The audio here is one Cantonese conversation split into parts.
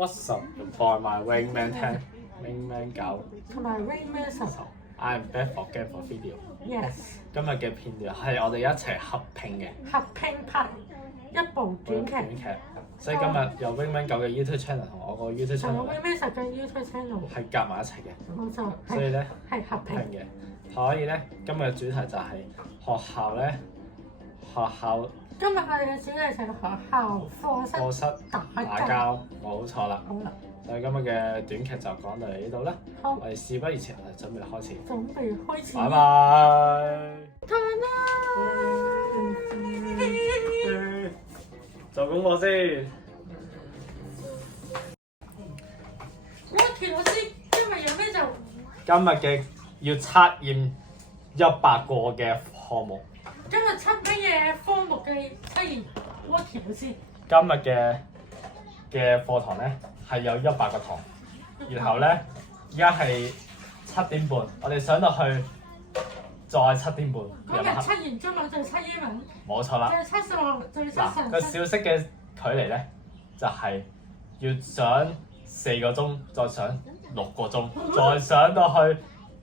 What's up for my wingman 聽 wingman 9同埋 Wingman 10。I'm back for game for video。 Yes。今日嘅片段係我哋一齊合拼嘅。合拼拍一部短劇。所以今日有 wingman 9嘅 YouTube channel 同我個 YouTube 同 channel 埋 Wingman 10嘅 YouTube channel 係夾埋一齊嘅。冇錯。所以咧係合拼嘅。所以咧今日嘅主題就係學校咧，今日我哋嘅主題就係學校課室打交。冇錯啦。好啦。所以今日嘅短劇就講到嚟呢度啦。好。我哋事不宜遲，我哋準備開始。準備開始。拜拜。做功課先。Rocky 老師今日有咩做？今日嘅要測驗100個嘅項目。今日測乜嘢科目嘅測驗 ？Rocky 老師。今日嘅課堂咧係有100個堂，然後咧而家係7點半，我哋上到去再7點半。今日測完中文就測英文。冇錯啦。再測數學，再測常識。個小息嘅距離咧就係要上4個鐘，再上6個鐘，再上到去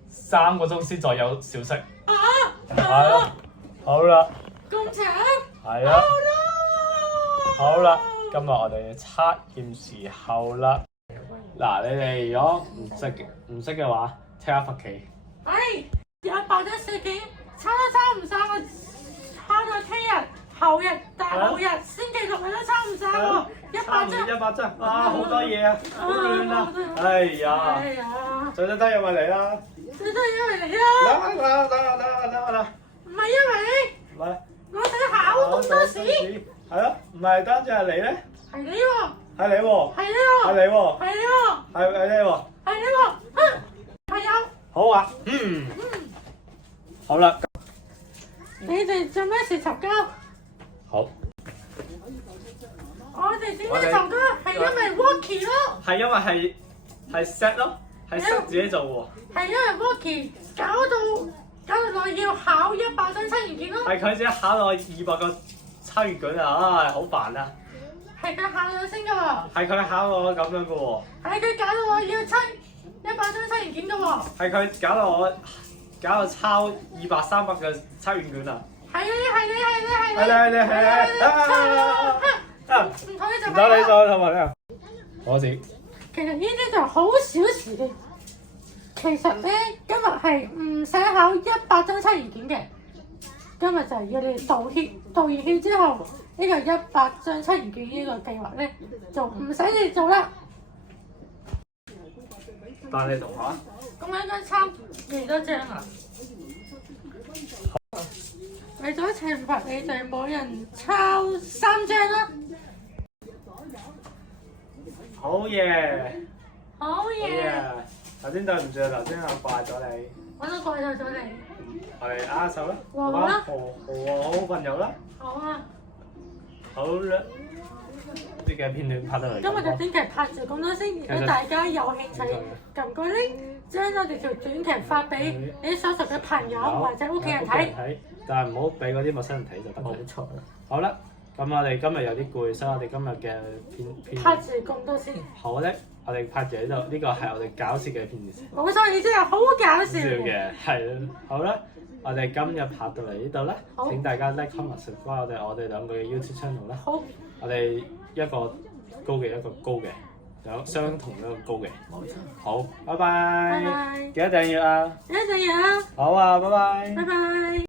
3個鐘先再有小息。係咯，好啦。咁長？係啦。好啦，今日我哋測驗時候啦。嗱，你哋如果唔識嘅話，聽下罰企。有100張試卷，抄都抄唔晒喎，抄到聽日、後日、大後日、星期六你都抄唔晒喎，100張。啊，好多嘢啊，好亂啊！哎呀，最得因為你啦。最得因為你啦。啦。唔係因為你。唔係。我想考咁多試。係咯，唔係單止係你咧。係你喎。係你喎。係你喎。係你喎。係你喎。係你喎。係你喎。係有。好啊。好啦。你哋做咩事嘈交？好。我哋點解嘈交？係因為 Rocky 咯。係因為係 set 咯，係 set 自己做喎。係因為 Rocky 搞到我要考100張測驗卷咯。係佢自己考到200個測驗卷啊！唉，好煩啊！係佢考到先㗎喎。係佢考到我咁樣㗎喎。係佢搞到我要測100張測驗卷㗎喎。係佢搞到抄200、300個測驗卷啊！係你！唔同你就唔得，你再同埋咩？我知。其實呢啲就好小事嘅。其實咧，今日係唔使考100張測驗卷嘅。今日就係要你哋道歉，道完歉之後，呢個100張測驗卷呢個計劃咧，就唔使你做啦。但你同學。咁樣應該抄幾多張啊？為咗懲罰你哋，每人抄3張啦。好嘢！好嘢！頭先對唔住，頭先我怪咗你。我都怪咗你。我哋握手啦，好啦，好朋友啦。好啊。好啦，啲嘅片段拍得嚟。今日嘅短劇拍住咁多先，如果大家有興趣，撳個 link，將我哋條短劇發俾你所屬嘅朋友或者屋企人睇。但係唔好俾嗰啲陌生人睇就得。冇錯。好啦，咁我哋今日有啲攰，所以我哋今日嘅片拍住咁多先。好咧，我哋拍住呢度，呢個係我哋搞笑嘅片段。冇錯，你真係好搞笑嘅，係啦。好啦，我哋今日拍到嚟呢度啦，請大家 like、comment、subscribe 我哋兩個嘅 YouTube channel 啦。好。我哋一個高嘅，一個高嘅，有相同一個高嘅。冇錯。好，拜拜。拜拜。記得訂閱啊！記得訂閱啊！好啊，拜拜。拜拜。